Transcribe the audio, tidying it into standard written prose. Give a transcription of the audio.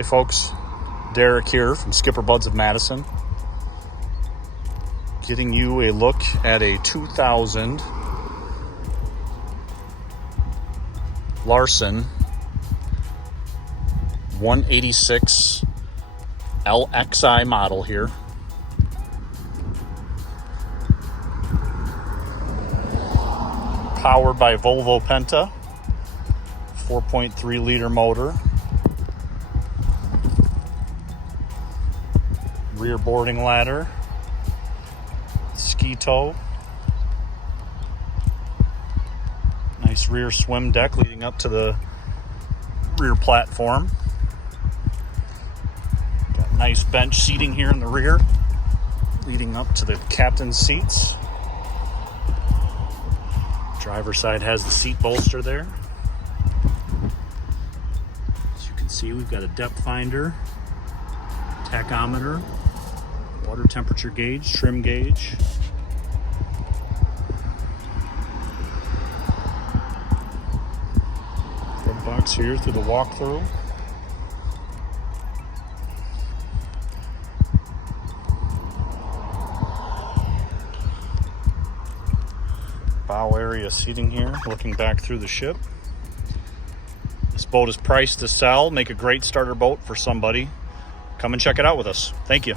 Hey folks, Derek here from SkipperBud's of Madison, getting you a look at a 2000 Larson 186LXI model here. Powered by Volvo Penta, 4.3 liter motor. Rear boarding ladder, ski tow, nice rear swim deck leading up to the rear platform. Got nice bench seating here in the rear, leading up to the captain's seats. Driver's side has the seat bolster there. As you can see, we've got a depth finder, tachometer, water temperature gauge, trim gauge. Glove box here through the walkthrough. Bow area seating here, looking back through the ship. This boat is priced to sell. Make a great starter boat for somebody. Come and check it out with us. Thank you.